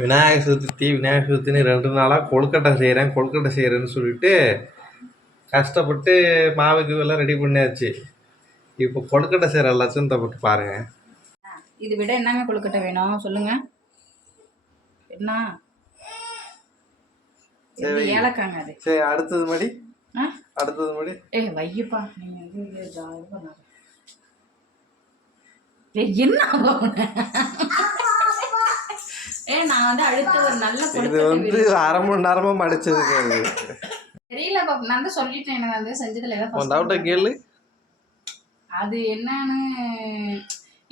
விநாயகர் சதுர்த்தின்னு 2 நாளாக கொழுக்கட்டை செய்கிறேன்னு சொல்லிட்டு கஷ்டப்பட்டு மாவுக்கு எல்லாம் ரெடி பண்ணியாச்சு. இப்போ கொழுக்கட்டை செய்கிற லட்சணத்தை போட்டு பாருங்கள். இது விட என்னங்க கொழுக்கட்டை வேணும் சொல்லுங்கள். என்ன ஏலக்காங்க அது. சரி, அடுத்தது மடி வையப்பா நீங்கள் வந்து ஜாலியாக பண்ணாங்க. என்ன நான் வந்து அடுத்து ஒரு நல்ல இது வந்து 1/2 மணி நேரமா மடிச்சதுக்கு தெரியல பாப்பா. நான் தான் சொல்லிட்டேன், எனக்கு வந்து செஞ்சதுல ஏதாவது டவுட்டா கேளு. அது என்னன்னு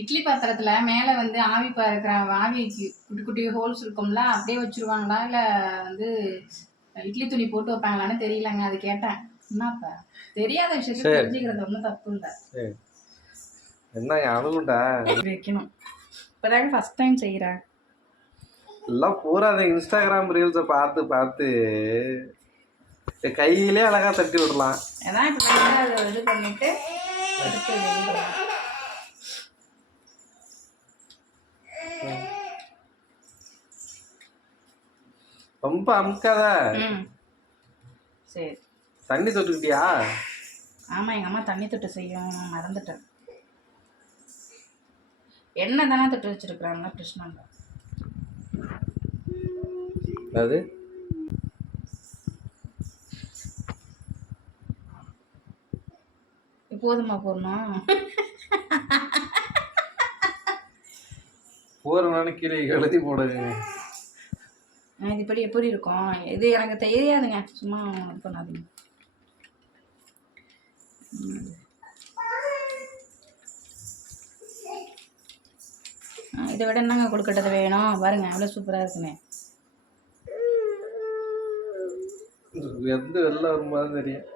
இட்லி பாத்திரத்துல மேல வந்து ஆவி பறக்கிற ஆவிக்கு குட்டி குட்டி ஹோல்ஸ் இருக்கும்ல, அப்படியே வச்சிருவாங்களா இல்ல வந்து இட்லி துணி போட்டு வைப்பாங்களான்னு தெரியலங்க. அது கேட்டேன். என்னப்பா தெரியாத விஷயத்தை தெரிஞ்சுக்கிறது ஒன்றும் தப்பு இல்லை. என்ன அனுகுண்டா வைக்கணும். இப்போதாங்க ஃபர்ஸ்ட் டைம் செய்கிறேன். எல்லாம் பூரா அந்த இன்ஸ்டாகிராம் ரீல்ஸை பார்த்து கையிலே அழகா தட்டி விடலாம். ஏன்னா இப்போ அதை இது பண்ணிட்டு அடுத்து ரொம்ப அமுக்காத. சரி, தண்ணி தொட்டுக்கிட்டியா? ஆமா, எங்க அம்மா தண்ணி தொட்டு செய்யும், மறந்துட்டேன். எண்ணெய் தானே தொட்டு வச்சிருக்கிறாங்க கிருஷ்ணாங்க. அது போதுமா போடணும்? போறனால கீழே எழுதி போடுங்க. இப்படி எப்படி இருக்கும் இது எனக்கு தெரியாதுங்க. சும்மா இது பண்ணாதீங்க. இதை விட என்னங்க கொழுக்கட்டை வேணும் பாருங்க, அவ்வளோ சூப்பராக இருக்குங்க. எந்த வெளில வரும்போது தெரியும்.